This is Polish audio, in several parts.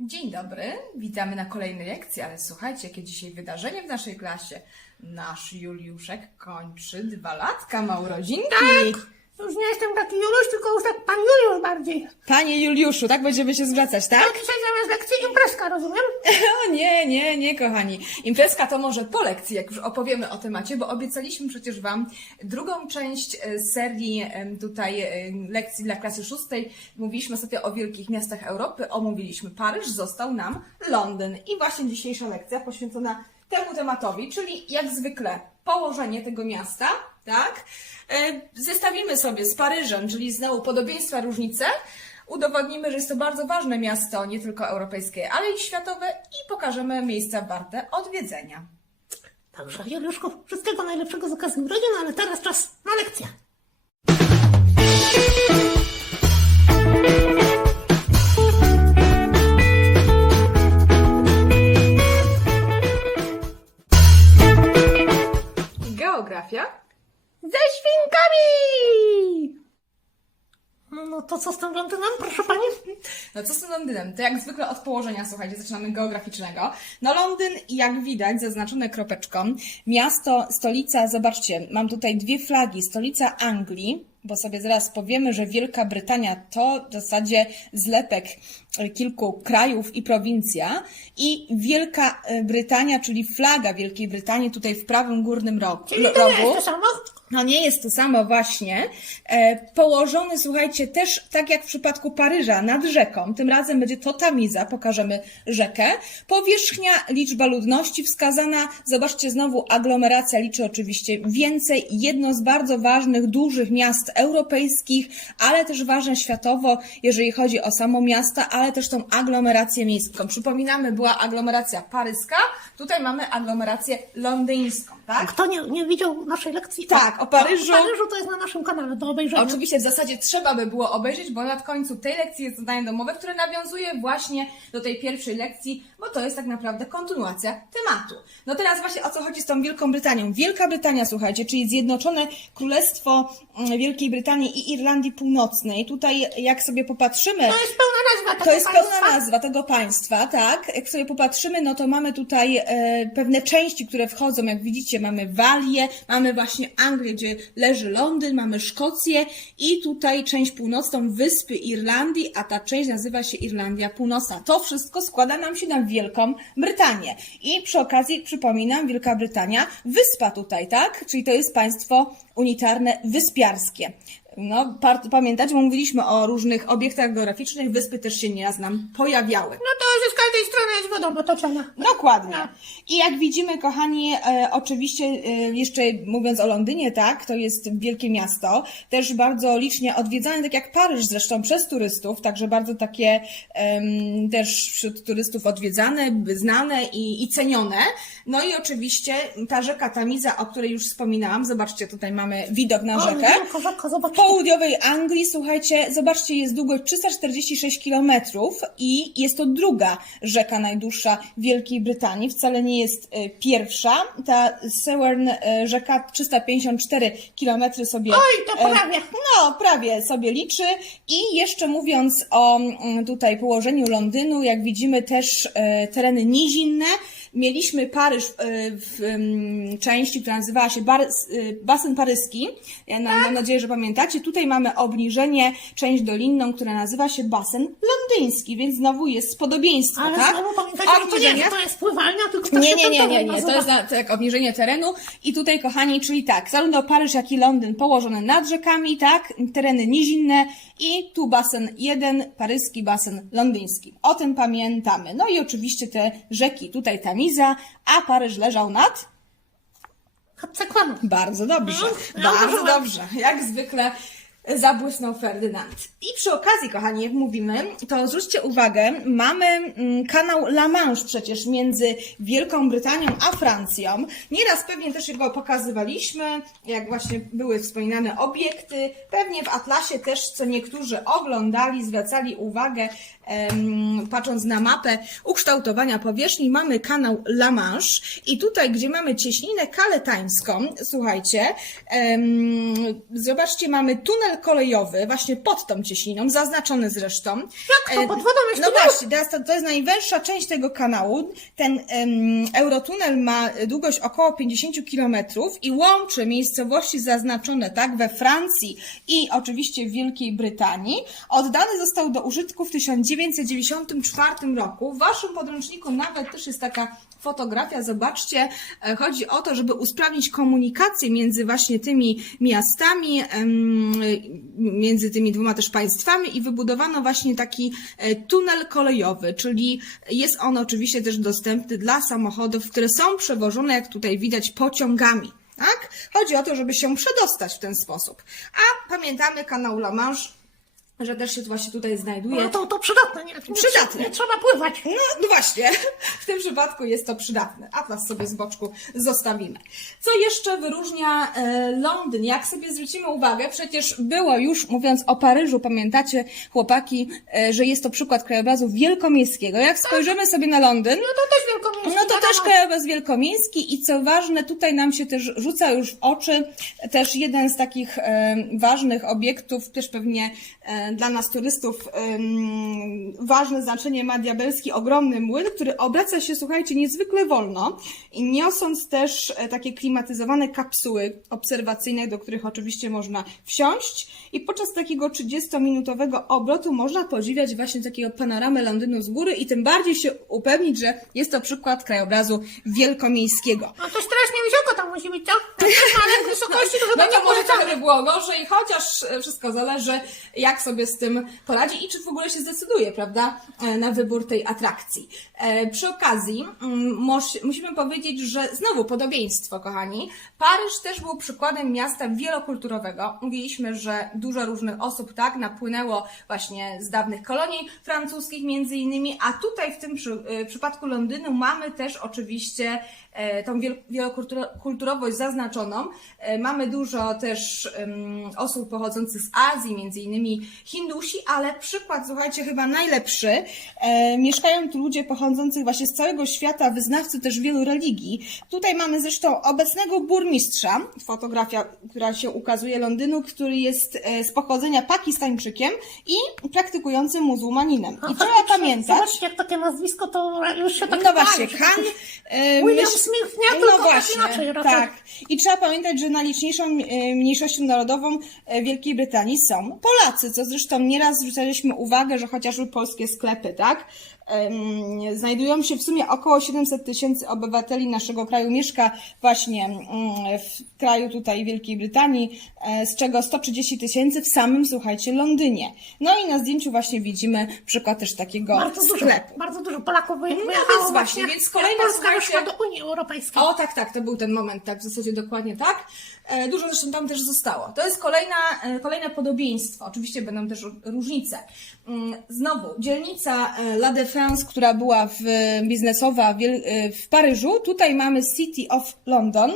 Dzień dobry, witamy na kolejnej lekcji, ale słuchajcie, jakie dzisiaj wydarzenie w naszej klasie. Nasz Juliuszek kończy dwa latka, ma urodzinki. Już nie jestem taki Juliusz, tylko już tak pan Juliusz bardziej. Panie Juliuszu, tak będziemy się zwracać, tak? A dzisiaj zamiast lekcji imprezka, rozumiem? O nie, nie, nie, kochani. Imprezka to może po lekcji, jak już opowiemy o temacie, bo obiecaliśmy przecież Wam drugą część e, serii em, tutaj e, lekcji dla klasy szóstej. Mówiliśmy ostatnio o wielkich miastach Europy, omówiliśmy Paryż, został nam Londyn. I właśnie dzisiejsza lekcja poświęcona temu tematowi, czyli jak zwykle położenie tego miasta, tak? E, Zestawimy sobie z Paryżem, czyli znowu podobieństwa, różnice. Udowodnimy, że jest to bardzo ważne miasto, nie tylko europejskie, ale i światowe i pokażemy miejsca warte odwiedzenia. Dobrze, Juliuszku, wszystkiego najlepszego z okazji urodzin, ale teraz czas na lekcję. Geografia. Ze świnkami! No, no to co z tym Londynem, proszę pani? No co z tym Londynem? To jak zwykle od położenia, słuchajcie, zaczynamy geograficznego. No Londyn, jak widać, zaznaczone kropeczką. Miasto, stolica, zobaczcie, mam tutaj dwie flagi. Stolica Anglii, bo sobie zaraz powiemy, że Wielka Brytania to w zasadzie zlepek e, kilku krajów i prowincja. I Wielka e, Brytania, czyli flaga Wielkiej Brytanii tutaj w prawym górnym rogu. Czyli to jest to samo? No nie jest to samo właśnie. E, położony, słuchajcie, też tak jak w przypadku Paryża, nad rzeką. Tym razem będzie to Tamiza, pokażemy rzekę. Powierzchnia, liczba ludności wskazana. Zobaczcie znowu, aglomeracja liczy oczywiście więcej. Jedno z bardzo ważnych, dużych miast europejskich, ale też ważne światowo, jeżeli chodzi o samo miasta, ale też tą aglomerację miejską. Przypominamy, była aglomeracja paryska, tutaj mamy aglomerację londyńską, tak? Kto nie, nie widział naszej lekcji? Tak, o Paryżu. O Paryżu to jest na naszym kanale do obejrzenia. Oczywiście w zasadzie trzeba by było obejrzeć, bo na końcu tej lekcji jest zadanie domowe, które nawiązuje właśnie do tej pierwszej lekcji, bo to jest tak naprawdę kontynuacja tematu. No teraz właśnie o co chodzi z tą Wielką Brytanią. Wielka Brytania, słuchajcie, czyli Zjednoczone Królestwo mm, Wielkiej Brytanii i Irlandii Północnej. Tutaj jak sobie popatrzymy... To jest pełna nazwa tego To jest państwa. pełna nazwa tego państwa, tak? Jak sobie popatrzymy, no to mamy tutaj e, pewne części, które wchodzą. Jak widzicie, mamy Walię, mamy właśnie Anglię, gdzie leży Londyn, mamy Szkocję i tutaj część północną Wyspy Irlandii, a ta część nazywa się Irlandia Północna. To wszystko składa nam się na Wielką Brytanię. I przy okazji przypominam, Wielka Brytania, wyspa tutaj, tak? Czyli to jest państwo unitarne wyspiarskie. No, pamiętać, bo mówiliśmy o różnych obiektach geograficznych, wyspy też się nieraz nam pojawiały. No to, że z każdej strony jest wodą otoczona. Dokładnie. No. I jak widzimy, kochani, e, oczywiście e, jeszcze mówiąc o Londynie, tak, to jest wielkie miasto, też bardzo licznie odwiedzane, tak jak Paryż zresztą przez turystów, także bardzo takie em, też wśród turystów odwiedzane, znane i, i cenione. No i oczywiście ta rzeka Tamiza, o której już wspominałam, zobaczcie, tutaj mamy widok na O, rzekę. rzeka, rzeka, zobacz. Południowej Anglii, słuchajcie, zobaczcie, jest długość 346 kilometrów i jest to druga rzeka najdłuższa Wielkiej Brytanii. Wcale nie jest e, pierwsza. Ta Severn e, rzeka 354 kilometry sobie. Oj, to e, prawie. No, prawie sobie liczy. I jeszcze mówiąc o mm, tutaj położeniu Londynu, jak widzimy też tereny nizinne. Mieliśmy Paryż e, w części, która nazywała się e, basen paryski. Ja mam, mam nadzieję, że pamiętacie. Tutaj mamy obniżenie, część dolinną, która nazywa się basen londyński, więc znowu jest podobieństwo, Ale tak? znowu pamiętajcie, że to nie to jest pływalnia, tylko tak Nie, nie, nie, tam nie, nie. To jest na, tak, obniżenie terenu. I tutaj, kochani, czyli tak, zarówno Paryż, jak i Londyn położone nad rzekami, tak, tereny nizinne i tu basen jeden, paryski basen londyński. O tym pamiętamy. No i oczywiście te rzeki, tutaj Tamiza, a Paryż leżał nad Zakładam. bardzo dobrze, No, bardzo no, dobrze. Jak zwykle zabłysnął Ferdynand. I przy okazji, kochani, jak mówimy, to zwróćcie uwagę, mamy mm, kanał La Manche przecież między Wielką Brytanią a Francją. Nieraz pewnie też go pokazywaliśmy, jak właśnie były wspominane obiekty. Pewnie w Atlasie też, co niektórzy oglądali, zwracali uwagę patrząc na mapę ukształtowania powierzchni, mamy kanał La Manche i tutaj, gdzie mamy cieśninę kaletańską, słuchajcie, zobaczcie, mamy tunel kolejowy właśnie pod tą cieśniną, zaznaczony zresztą. Jak to? E, Pod wodą jest No tunel? właśnie, teraz to, to jest najwęższa część tego kanału. Ten Eurotunel ma długość około 50 km i łączy miejscowości zaznaczone tak we Francji i oczywiście w Wielkiej Brytanii. Oddany został do użytku w 1994 roku. W waszym podręczniku nawet też jest taka fotografia, zobaczcie, e, chodzi o to, żeby usprawnić komunikację między właśnie tymi miastami, między tymi dwoma też państwami i wybudowano właśnie taki e, tunel kolejowy, czyli jest on oczywiście też dostępny dla samochodów, które są przewożone, jak tutaj widać, pociągami. Tak? Chodzi o to, żeby się przedostać w ten sposób. A pamiętamy kanał La Manche, że też się właśnie tutaj znajduje. No to, to przydatne, nie? nie Przydatne. Nie trzeba pływać. No, no właśnie, w tym przypadku jest to przydatne. Atlas sobie z boczku zostawimy. Co jeszcze wyróżnia e, Londyn? Jak sobie zwrócimy uwagę, przecież było już, mówiąc o Paryżu, pamiętacie chłopaki, e, że jest to przykład krajobrazu wielkomiejskiego. Jak spojrzymy sobie na Londyn, No to też wielkomiejskie. no to też krajobraz wielkomiejski i co ważne, tutaj nam się też rzuca już w oczy też jeden z takich e, ważnych obiektów, też pewnie dla nas turystów ważne znaczenie ma diabelski ogromny młyn, który obraca się, słuchajcie, niezwykle wolno i niosąc też e, takie klimatyzowane kapsuły obserwacyjne, do których oczywiście można wsiąść i podczas takiego 30-minutowego obrotu można podziwiać właśnie takiego panoramę Londynu z góry i tym bardziej się upewnić, że jest to przykład krajobrazu wielkomiejskiego. No to strasznie wysoko tam musi być, co? Ma lek wysokości, to No chyba nie, może trochę by było gorzej, chociaż e, wszystko zależy, jak sobie z tym poradzi i czy w ogóle się zdecyduje, prawda, e, na wybór tej atrakcji. E, Przy okazji mm, musimy powiedzieć, że znowu podobieństwo, kochani. Paryż też był przykładem miasta wielokulturowego. Mówiliśmy, że dużo różnych osób, tak, napłynęło właśnie z dawnych kolonii francuskich między innymi, a tutaj w tym przy, e, przypadku Londynu mamy też oczywiście tą wiel- wielokulturowość zaznaczoną. E, Mamy dużo też osób pochodzących z Azji, między innymi Hindusi, ale przykład, słuchajcie, chyba najlepszy. E, mieszkają tu ludzie pochodzących właśnie z całego świata, wyznawcy też wielu religii. Tutaj mamy zresztą obecnego burmistrza, fotografia, która się ukazuje Londynu, który jest e, z pochodzenia Pakistańczykiem i praktykującym muzułmaninem. I trzeba pamiętać, Zobaczcie, jak takie nazwisko, to już się tak no właśnie. Han. e, William myśl- Smith, nie? No Tylko tak właśnie, inaczej raczej. tak. I trzeba pamiętać, że najliczniejszą e, mniejszością narodową e, Wielkiej Brytanii są Polacy, co zresztą nieraz zwracaliśmy uwagę, że chociażby polskie sklepy, tak? Znajdują się w sumie około 700 tysięcy obywateli naszego kraju mieszka właśnie mm, w kraju tutaj Wielkiej Brytanii, e, z czego 130 tysięcy w samym, słuchajcie, Londynie. No i na zdjęciu właśnie widzimy przykład też takiego Bardzo dużo, sklepu. bardzo dużo Polaków No wyjechało więc właśnie, więc kolejna, Polska słuchajcie- do Unii Europejskiej. O, tak, tak, to był ten moment, tak, w zasadzie dokładnie tak. E, Dużo zresztą tam też zostało. To jest kolejna, e, kolejne podobieństwo. Oczywiście będą też różnice. Mm, Znowu, dzielnica e, Défense, która była w, biznesowa w, e, w Paryżu. Tutaj mamy City of London.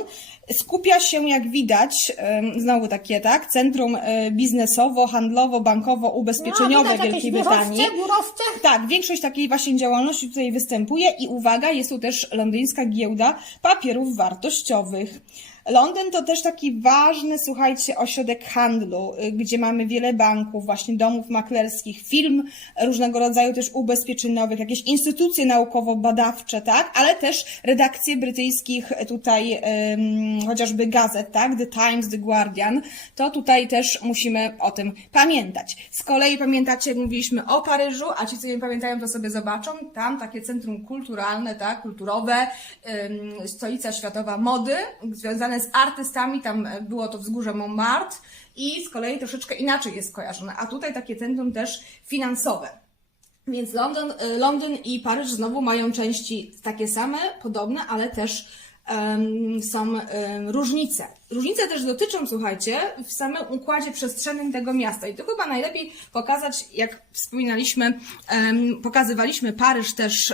Skupia się, jak widać, znowu takie, tak, centrum e, biznesowo, handlowo, bankowo, ubezpieczeniowe No, Wielkiej Brytanii. biurowce, biurowce. Tak, większość takiej właśnie działalności tutaj występuje i uwaga, jest tu też londyńska giełda papierów wartościowych. Londyn to też taki ważny, słuchajcie, ośrodek handlu, y, gdzie mamy wiele banków, właśnie domów maklerskich, firm różnego rodzaju też ubezpieczeniowych, jakieś instytucje naukowo-badawcze, tak, ale też redakcje brytyjskich y, tutaj ym, chociażby gazet, tak, The Times, The Guardian, to tutaj też musimy o tym pamiętać. Z kolei pamiętacie, mówiliśmy o Paryżu, a ci, co nie pamiętają, to sobie zobaczą, tam takie centrum kulturalne, tak, kulturowe, ym, stolica światowa mody, związane z artystami, tam e, było to wzgórze Montmartre i z kolei troszeczkę inaczej jest kojarzone, a tutaj takie centrum też finansowe. Więc Londyn, y, Londyn i Paryż znowu mają części takie same, podobne, ale też em, są em, różnice. Różnice też dotyczą, słuchajcie, w samym układzie przestrzennym tego miasta. I to chyba najlepiej pokazać, jak wspominaliśmy, pokazywaliśmy Paryż też,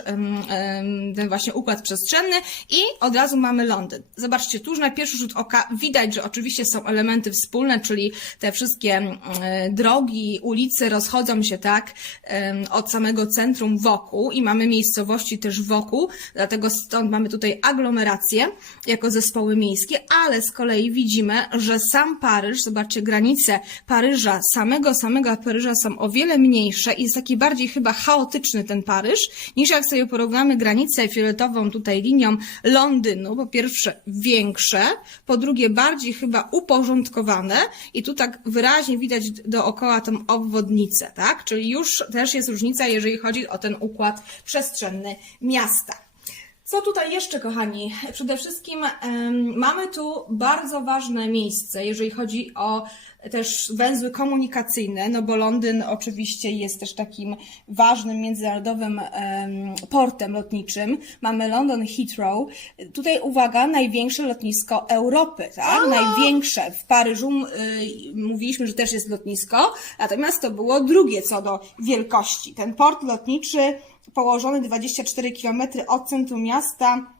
ten właśnie układ przestrzenny i od razu mamy Londyn. Zobaczcie, tu już na pierwszy rzut oka widać, że oczywiście są elementy wspólne, czyli te wszystkie drogi, ulice rozchodzą się tak od samego centrum wokół i mamy miejscowości też wokół, dlatego stąd mamy tutaj aglomerację jako zespoły miejskie, ale z kolei widzimy, że sam Paryż, zobaczcie, granice Paryża, samego, samego Paryża są o wiele mniejsze i jest taki bardziej chyba chaotyczny ten Paryż, niż jak sobie porównamy granicę fioletową tutaj linią Londynu, po pierwsze większe, po drugie bardziej chyba uporządkowane i tu tak wyraźnie widać dookoła tą obwodnicę, tak? Czyli już też jest różnica, jeżeli chodzi o ten układ przestrzenny miasta. Co tutaj jeszcze, kochani? Przede wszystkim em, mamy tu bardzo ważne miejsce, jeżeli chodzi o też węzły komunikacyjne, no bo Londyn oczywiście jest też takim ważnym międzynarodowym em, portem lotniczym. Mamy London Heathrow. Tutaj uwaga, największe lotnisko Europy, tak? Największe. W Paryżu y, mówiliśmy, że też jest lotnisko, natomiast to było drugie co do wielkości. Ten port lotniczy położony 24 km od centrum miasta,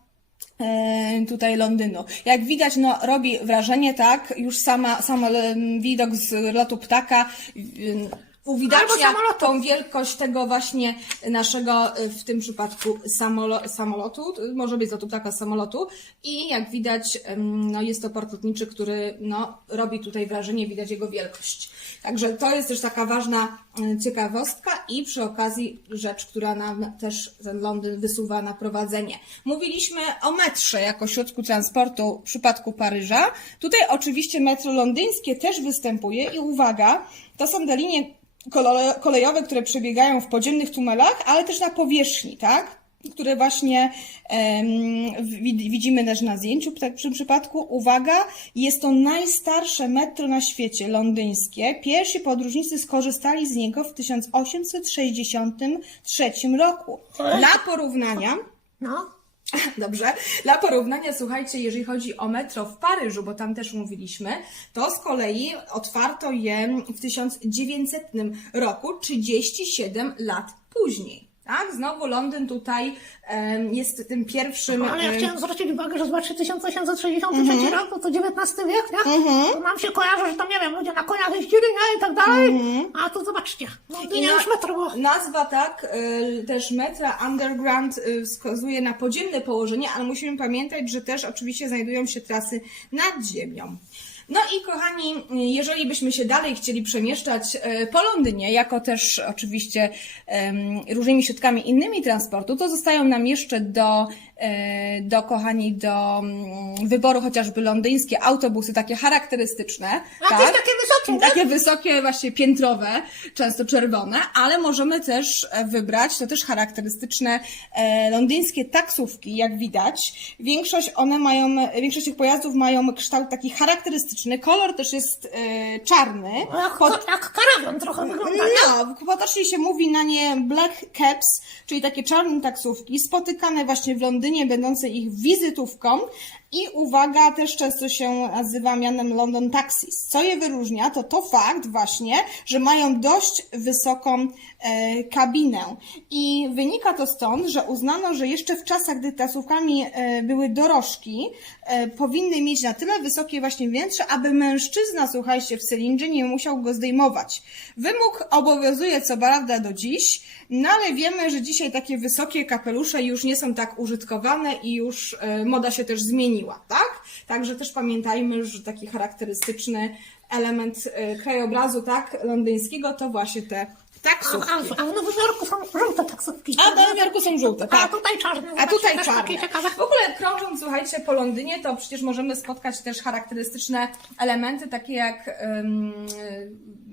e, tutaj Londynu. Jak widać, no, robi wrażenie, tak, już sama, sama em, widok z lotu ptaka em, uwidacznia tą wielkość tego właśnie naszego, e, w tym przypadku samolo, samolotu, może być z lotu ptaka samolotu i jak widać, no, jest to port lotniczy, który no, robi tutaj wrażenie, widać jego wielkość. Także to jest też taka ważna e, ciekawostka i przy okazji rzecz, która nam też ten Londyn wysuwa na prowadzenie. Mówiliśmy o metrze jako środku transportu w przypadku Paryża. Tutaj oczywiście metro londyńskie też występuje i uwaga, to są te linie kole- kolejowe, które przebiegają w podziemnych tunelach, ale też na powierzchni, tak? Które właśnie widzimy też na zdjęciu tak w tym przypadku. Uwaga, jest to najstarsze metro na świecie londyńskie. Pierwsi podróżnicy skorzystali z niego w 1863 roku. Dla porównania, No. Dobrze. Dla porównania, słuchajcie, jeżeli chodzi o metro w Paryżu, bo tam też mówiliśmy, to z kolei otwarto je w 1900 roku, 37 lat później. Tak? Znowu Londyn tutaj em, jest tym pierwszym. Ale ja chciałam zwrócić uwagę, że zobaczcie, 1863 rok, no to XIX wiek, nie? To nam się kojarzy, że tam, nie wiem, ludzie na koniach jeździli, nie? I tak dalej. A tu zobaczcie, no to I nie na- już metro było. Nazwa tak, y, też metra underground y, wskazuje na podziemne położenie, ale musimy pamiętać, że też oczywiście znajdują się trasy nad ziemią. No i kochani, jeżeli byśmy się dalej chcieli przemieszczać y, po Londynie, jako też oczywiście różnymi środkami innymi transportu, to zostają nam jeszcze do, e, do kochani, do mm, wyboru chociażby londyńskie autobusy, takie charakterystyczne. A jest takie wysokie, nie? Takie wysokie, właśnie piętrowe, często czerwone, ale możemy też e, wybrać, to też charakterystyczne e, londyńskie taksówki, jak widać. Większość one mają, większość tych pojazdów mają kształt taki charakterystyczny, kolor też jest e, czarny. Jak, Pod- jak karawan trochę wygląda, no, potocznie się mówi na nie black caps, czyli takie czarne taksówki, spotykane właśnie w Londynie, będące ich wizytówką. I uwaga, też często się nazywa mianem London Taxis. Co je wyróżnia, to to fakt właśnie, że mają dość wysoką e, kabinę. I wynika to stąd, że uznano, że jeszcze w czasach, gdy taksówkami e, były dorożki, e, powinny mieć na tyle wysokie właśnie wnętrze, aby mężczyzna, słuchajcie, w cylindrze nie musiał go zdejmować. Wymóg obowiązuje co prawda do dziś, no ale wiemy, że dzisiaj takie wysokie kapelusze już nie są tak użytkowane i już e, moda się też zmieniła, tak? Także też pamiętajmy, że taki charakterystyczny element e, krajobrazu, tak, londyńskiego to właśnie te A, taksówki. a, a w Nowym Jorku są żółte taksówki. A w Nowym Jorku są żółte, A tak. tutaj czarne. A tutaj czarne. W ogóle krążąc, słuchajcie, po Londynie, to przecież możemy spotkać też charakterystyczne elementy, takie jak ym,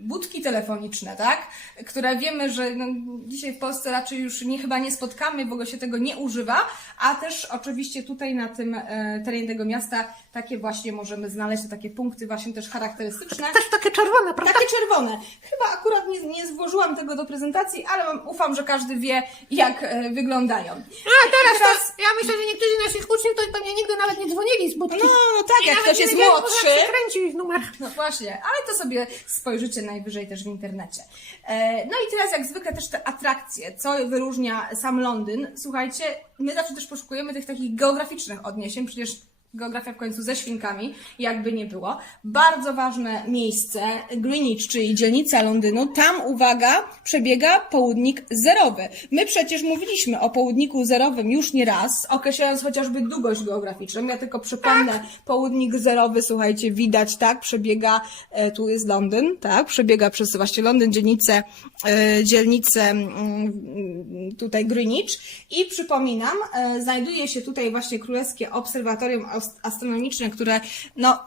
budki telefoniczne, tak? Które wiemy, że no, dzisiaj w Polsce raczej już nie, chyba nie spotkamy, w ogóle się tego nie używa, a też oczywiście tutaj na tym e, terenie tego miasta takie właśnie możemy znaleźć, te takie punkty właśnie też charakterystyczne. Też takie czerwone, prawda? Takie czerwone. Chyba akurat nie, nie złożyłam tego do prezentacji, ale mam, ufam, że każdy wie, jak e, wyglądają. A teraz, Teraz- to, ja myślę, że niektórzy naszych uczniów to pewnie nigdy nawet nie dzwonili z budki. No, no tak, I jak ktoś jest młodszy. Jak się kręci numer. No właśnie, ale to sobie spojrzycie najwyżej też w internecie. E, No i teraz jak zwykle też te atrakcje, co wyróżnia sam Londyn. Słuchajcie, my zawsze też poszukujemy tych takich geograficznych odniesień, przecież geografia w końcu ze świnkami, jakby nie było. Bardzo ważne miejsce, Greenwich, czyli dzielnica Londynu, tam, uwaga, przebiega południk zerowy. My przecież mówiliśmy o południku zerowym już nie raz, określając chociażby długość geograficzną. Ja tylko przypomnę, południk zerowy, słuchajcie, widać, tak, przebiega, e, tu jest Londyn, tak, przebiega przez właśnie Londyn, dzielnicę, e, dzielnicę mm, tutaj Greenwich i przypominam, e, znajduje się tutaj właśnie Królewskie Obserwatorium Ast- Astronomiczne, które, no,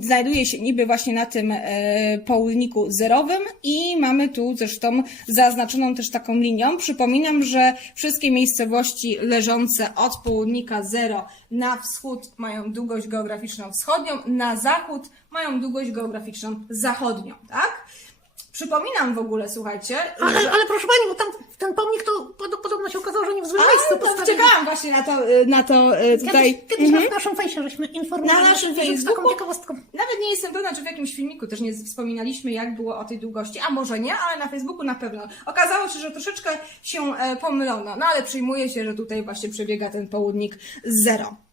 znajduje się niby właśnie na tym e, południku zerowym i mamy tu zresztą zaznaczoną też taką linią. Przypominam, że wszystkie miejscowości leżące od południka zero na wschód mają długość geograficzną wschodnią, na zachód mają długość geograficzną zachodnią, tak? Przypominam w ogóle, słuchajcie, Ale, że... ale proszę pani, bo tam ten pomnik to pod, podobno się okazało, że nie w złym miejscu postawili. czekałam właśnie na to, y, na to y, tutaj. Kiedyś, kiedyś na naszym fejsie żeśmy informowali. Na naszym taką Facebooku? ciekawostką. Nawet nie jestem pewna, czy w jakimś filmiku też nie wspominaliśmy, jak było o tej długości, a może nie, ale na Facebooku na pewno. Okazało się, że troszeczkę się e, pomylono, no ale przyjmuje się, że tutaj właśnie przebiega ten południk zero.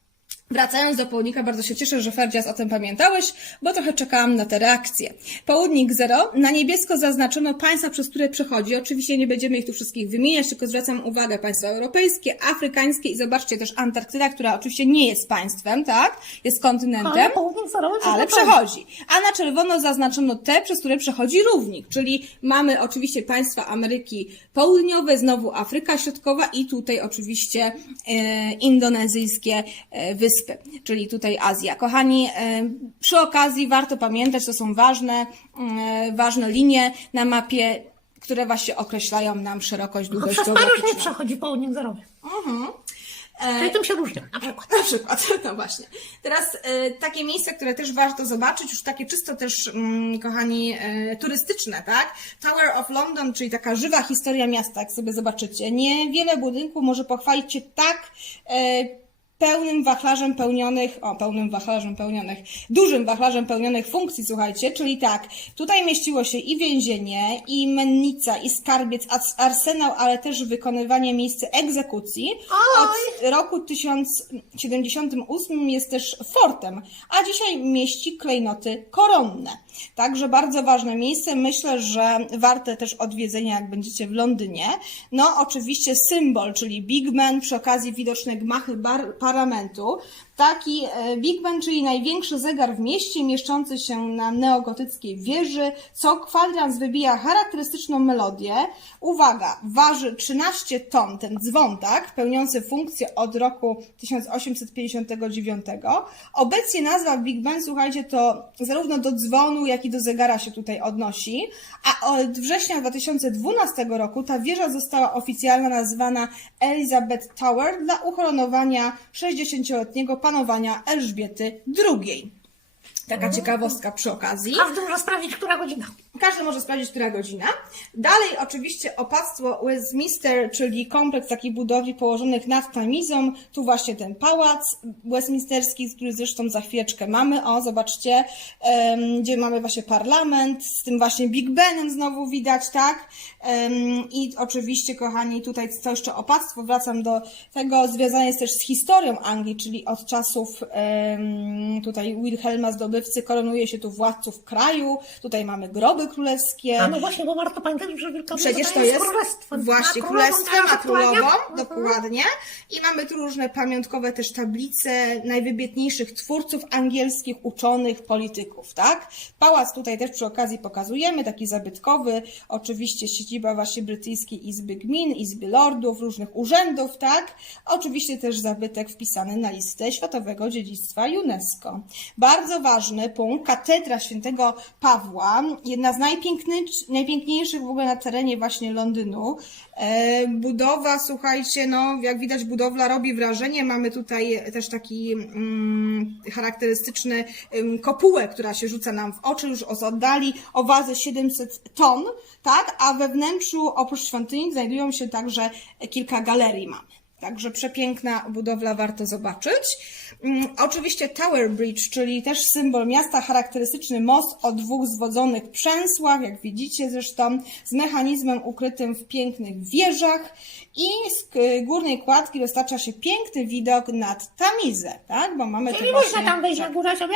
Wracając do południka, bardzo się cieszę, że Ferdzias o tym pamiętałeś, bo trochę czekałam na te reakcje. Południk zero, na niebiesko zaznaczono państwa, przez które przechodzi. Oczywiście nie będziemy ich tu wszystkich wymieniać, tylko zwracam uwagę państwa europejskie, afrykańskie i zobaczcie też Antarktyda, która oczywiście nie jest państwem, tak? Jest kontynentem. Ale przechodzi. A na czerwono zaznaczono te, przez które przechodzi równik, czyli mamy oczywiście państwa Ameryki Południowej, znowu Afryka Środkowa i tutaj oczywiście e, indonezyjskie e, wyspy, czyli tutaj Azja. Kochani, e, przy okazji warto pamiętać, to są ważne, e, ważne linie na mapie, które właśnie określają nam szerokość, długość przez Paryż nie geograficzną. przechodzi południk zerowy. Mhm. E, Czyli tym się różnią na przykład. na przykład, no właśnie. Teraz takie miejsca, które też warto zobaczyć, już takie czysto też, mm, kochani, turystyczne, tak? Tower of London, czyli taka żywa historia miasta, jak sobie zobaczycie. Niewiele budynków może pochwalić się tak pełnym wachlarzem pełnionych, o, pełnym wachlarzem pełnionych, dużym wachlarzem pełnionych funkcji, słuchajcie, czyli tak, tutaj mieściło się i więzienie, i mennica, i skarbiec, arsenał, ale też wykonywanie miejsce egzekucji. Od roku 1078 jest też fortem, a dzisiaj mieści klejnoty koronne. Także bardzo ważne miejsce. Myślę, że warte też odwiedzenia, jak będziecie w Londynie. No, oczywiście symbol, czyli Big Ben, przy okazji widoczne gmachy bar- parlamentu. Taki e, Big Ben, czyli największy zegar w mieście, mieszczący się na neogotyckiej wieży. Co kwadrans wybija charakterystyczną melodię. Uwaga, waży 13 ton ten dzwon, tak? Pełniący funkcję od roku 1859. Obecnie nazwa Big Ben, słuchajcie, to zarówno do dzwonu, jak i do zegara się tutaj odnosi. A od września 2012 roku ta wieża została oficjalnie nazwana Elizabeth Tower dla uhonorowania 60-letniego panowania Elżbiety II. Taka ciekawostka przy okazji. Każdy może sprawdzić, która godzina. Każdy może sprawdzić, która godzina. Dalej oczywiście opactwo Westminster, czyli kompleks takich budowli położonych nad Tamizą. Tu właśnie ten pałac westminsterski, który zresztą za chwileczkę mamy. O, zobaczcie, gdzie mamy właśnie parlament, z tym właśnie Big Benem znowu widać, tak? I oczywiście, kochani, tutaj to jeszcze opactwo, wracam do tego, związane jest też z historią Anglii, czyli od czasów tutaj Wilhelma Zdobywcy koronuje się tu władców kraju. Tutaj mamy groby królewskie. A no właśnie, bo warto pamiętać, że Wielka Przecież to Brytania jest królestwem. właśnie królestwem, a królową, Mhm. dokładnie. I mamy tu różne pamiątkowe też tablice najwybitniejszych twórców angielskich, uczonych, polityków, tak? Pałac tutaj też przy okazji pokazujemy, taki zabytkowy, oczywiście siedziba właśnie brytyjskiej Izby Gmin, Izby Lordów, różnych urzędów, tak? Oczywiście też zabytek wpisany na listę Światowego Dziedzictwa UNESCO. Bardzo ważne ważny punkt, katedra świętego Pawła, jedna z najpiękniejszych w ogóle na terenie właśnie Londynu. E, budowa, słuchajcie, no jak widać budowla robi wrażenie, mamy tutaj też taki mm, charakterystyczny kopułę, która się rzuca nam w oczy już z oddali, o wadze 700 ton, tak, a we wnętrzu oprócz świątyni znajdują się także kilka galerii mamy. Także przepiękna budowla, warto zobaczyć. Mm, Oczywiście Tower Bridge, czyli też symbol miasta, charakterystyczny most o dwóch zwodzonych przęsłach, jak widzicie zresztą, z mechanizmem ukrytym w pięknych wieżach i z górnej kładki dostarcza się piękny widok nad Tamizę, tak? Bo mamy tu Czyli właśnie... można tam wejść na górę sobie?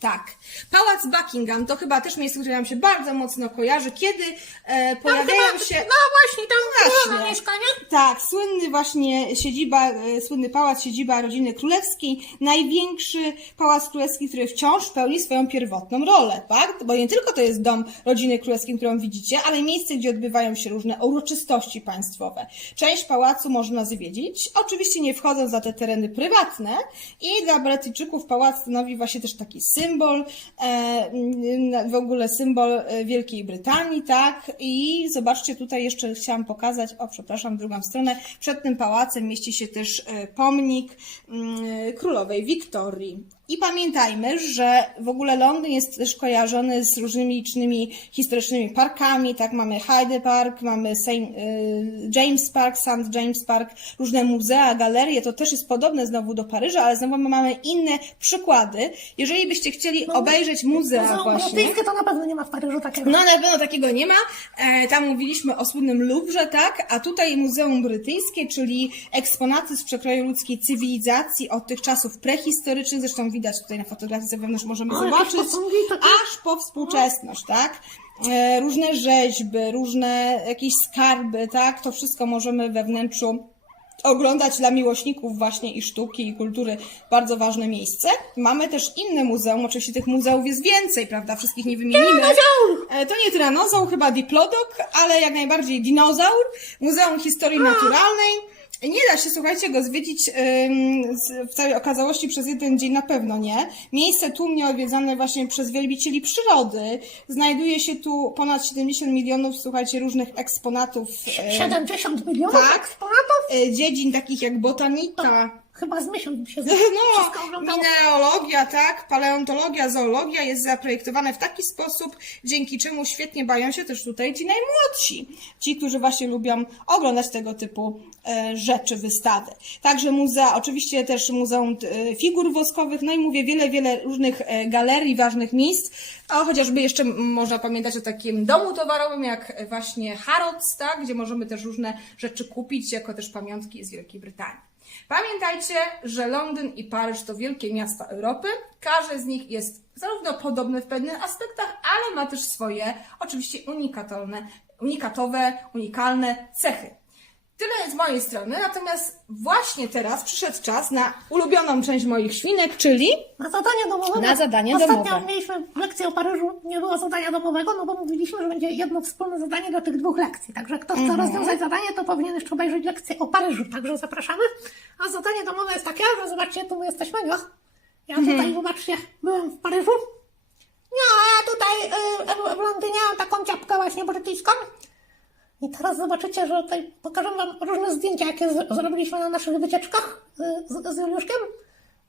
Tak. Pałac Buckingham to chyba też miejsce, które nam się bardzo mocno kojarzy, kiedy e, pojawiają Chyba- się... No właśnie, tam Właśnie. królowa mieszka, nie? Tak, słynny właśnie siedziba, e, słynny pałac, siedziba rodziny królewskiej, największy pałac królewski, który wciąż pełni swoją pierwotną rolę, tak? Bo nie tylko to jest dom rodziny królewskiej, którą widzicie, ale miejsce, gdzie odbywają się różne uroczystości państwowe. Część pałacu można zwiedzić, oczywiście nie wchodząc za te tereny prywatne i dla Brytyjczyków pałac stanowi właśnie też taki symbol, e, m, w ogóle symbol e, Wielkiej Brytanii, tak? I zobaczcie, tutaj jeszcze chciałam pokazać, o przepraszam, drugą stronę, przed tym pałacem mieści się też e, pomnik mm, królowej Wiktorii. I pamiętajmy, że w ogóle Londyn jest też kojarzony z różnymi licznymi historycznymi parkami, tak? Mamy Hyde Park, mamy y, James Park, St. James Park, różne muzea, galerie, to też jest podobne znowu do Paryża, ale znowu my mamy inne przykłady. Jeżeli byście chcieli obejrzeć muzea Muzeum właśnie... Brytyjskie to na pewno nie ma w Paryżu takiego. No na pewno takiego nie ma. E, tam mówiliśmy o słynnym Louvre, tak? A tutaj Muzeum Brytyjskie, czyli eksponaty z przekroju ludzkiej cywilizacji od tych czasów prehistorycznych. Zresztą widać tutaj na fotografii z zewnątrz możemy jakieś zobaczyć. Aż po współczesność, tak? E, różne rzeźby, różne jakieś skarby, tak? To wszystko możemy we wnętrzu oglądać dla miłośników właśnie i sztuki, i kultury bardzo ważne miejsce. Mamy też inne muzeum, oczywiście tych muzeów jest więcej, prawda? Wszystkich nie wymienimy. E, To nie tyranozaur, chyba diplodok, ale jak najbardziej dinozaur. Muzeum Historii Naturalnej. Nie da się, słuchajcie, go zwiedzić w całej okazałości przez jeden dzień, na pewno nie. Miejsce tłumnie odwiedzane właśnie przez wielbicieli przyrody. Znajduje się tu ponad 70 milionów, słuchajcie, różnych eksponatów. e, 70 milionów tak. eksponatów? e, dziedzin takich jak botanika, Chyba z miesiąc się no, wszystko oglądało. mineralogia, tak, paleontologia, zoologia jest zaprojektowane w taki sposób, dzięki czemu świetnie bawią się też tutaj ci najmłodsi. Ci, którzy właśnie lubią oglądać tego typu e, rzeczy, wystawy. Także muzea, oczywiście też Muzeum e, Figur Woskowych, no i mówię, wiele, wiele różnych e, galerii, ważnych miejsc, a chociażby jeszcze można pamiętać o takim domu towarowym, jak właśnie Harrods, tak, gdzie możemy też różne rzeczy kupić, jako też pamiątki z Wielkiej Brytanii. Pamiętajcie, że Londyn i Paryż to wielkie miasta Europy. Każde z nich jest zarówno podobne w pewnych aspektach, ale ma też swoje, oczywiście unikatowne, unikatowe, unikalne cechy. Tyle z mojej strony, natomiast właśnie teraz przyszedł czas na ulubioną część moich świnek, czyli Na zadanie domowe. Na zadanie Ostatnio domowe. mieliśmy lekcję o Paryżu, nie było zadania domowego, no bo mówiliśmy, że będzie jedno wspólne zadanie dla tych dwóch lekcji. Także kto chce Mhm. rozwiązać zadanie, to powinien jeszcze obejrzeć lekcję o Paryżu. Także zapraszamy. A zadanie domowe jest takie, że zobaczcie, tu my jesteśmy, nie? Ja Mhm. tutaj, zobaczcie, byłem w Paryżu. Nie, a ja tutaj y, w Londynie mam taką ciapkę właśnie brytyjską. I teraz zobaczycie, że tutaj pokażę Wam różne zdjęcia, jakie z, zrobiliśmy na naszych wycieczkach y, z, z Juliuszkiem.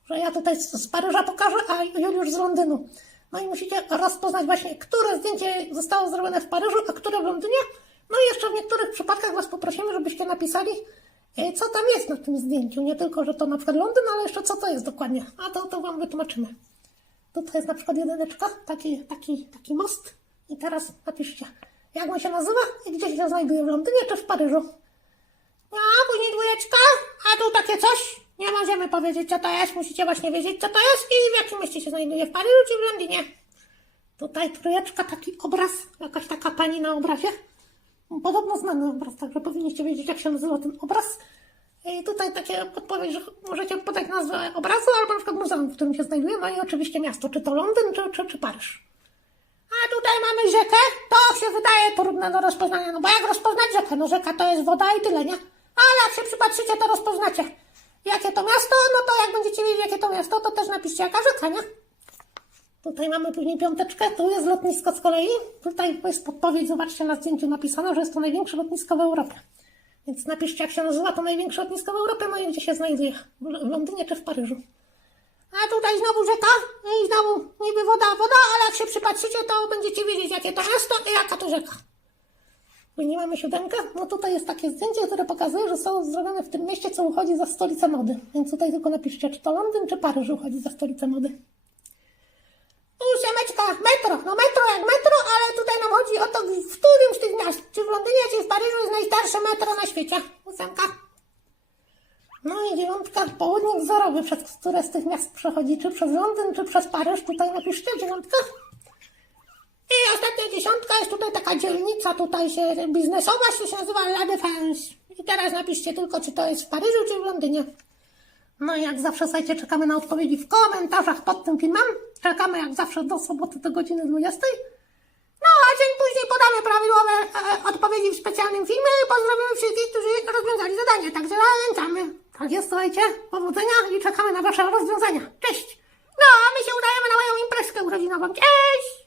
Że ja tutaj z, z Paryża pokażę, a Juliusz z Londynu. No i musicie rozpoznać właśnie, które zdjęcie zostało zrobione w Paryżu, a które w Londynie. No i jeszcze w niektórych przypadkach Was poprosimy, żebyście napisali, y, co tam jest na tym zdjęciu. Nie tylko, że to na przykład Londyn, ale jeszcze co to jest dokładnie. A to, to Wam wytłumaczymy. Tutaj jest na przykład jedyneczka, taki, taki, taki most. I teraz napiszcie, jak on się nazywa i gdzie się znajduje w Londynie czy w Paryżu. A później dwójeczka, a tu takie coś. Nie możemy powiedzieć, co to jest. Musicie właśnie wiedzieć, co to jest i w jakim mieście się znajduje, w Paryżu czy w Londynie. Tutaj trójeczka, taki obraz, jakaś taka pani na obrazie. Podobno znany obraz, także powinniście wiedzieć, jak się nazywa ten obraz. I tutaj takie podpowiedź, że możecie podać nazwę obrazu albo na przykład muzeum, w którym się znajduje, no i oczywiście miasto, czy to Londyn, czy, czy, czy Paryż. A tutaj mamy rzekę, to się wydaje trudne do rozpoznania, no bo jak rozpoznać rzekę? No rzeka to jest woda i tyle, nie? Ale jak się przypatrzycie, to rozpoznacie. Jakie to miasto, no to jak będziecie wiedzieć, jakie to miasto, to też napiszcie jaka rzeka, nie? Tutaj mamy później piąteczkę, tu jest lotnisko z kolei. Tutaj jest podpowiedź, zobaczcie na zdjęciu napisane, że jest to największe lotnisko w Europie. Więc napiszcie, jak się nazywa to największe lotnisko w Europie, no i gdzie się znajduje. W Londynie czy w Paryżu. A tutaj znowu rzeka i znowu niby woda, woda, ale jak się przypatrzycie, to będziecie wiedzieć, jakie to miasto i jaka to rzeka. Później mamy siódemkę. No tutaj jest takie zdjęcie, które pokazuje, że są zrobione w tym mieście, co uchodzi za stolicę mody. Więc tutaj tylko napiszcie, czy to Londyn, czy Paryż uchodzi za stolicę mody. Ósemeczka, metro. No metro jak metro, ale tutaj nam chodzi o to, w którym z tych miast, czy w Londynie, czy w Paryżu jest najstarsze metro na świecie. Ósemka. No i dziewiątka, południk wzorowy, przez które z tych miast przechodzi, czy przez Londyn, czy przez Paryż. Tutaj napiszcie dziewiątka. I ostatnia dziesiątka jest tutaj taka dzielnica, tutaj się biznesowa się nazywa La Défense. I teraz napiszcie tylko, czy to jest w Paryżu, czy w Londynie. No i jak zawsze, słuchajcie, czekamy na odpowiedzi w komentarzach pod tym filmem. Czekamy jak zawsze do soboty do godziny 20. No, a dzień później podamy prawidłowe e, odpowiedzi w specjalnym filmie i pozdrowimy wszystkich, którzy rozwiązali zadanie. Także zachęcamy. Tak jest, słuchajcie, powodzenia i czekamy na wasze rozwiązania. Cześć! No, a my się udajemy na moją imprezkę urodzinową. Cześć!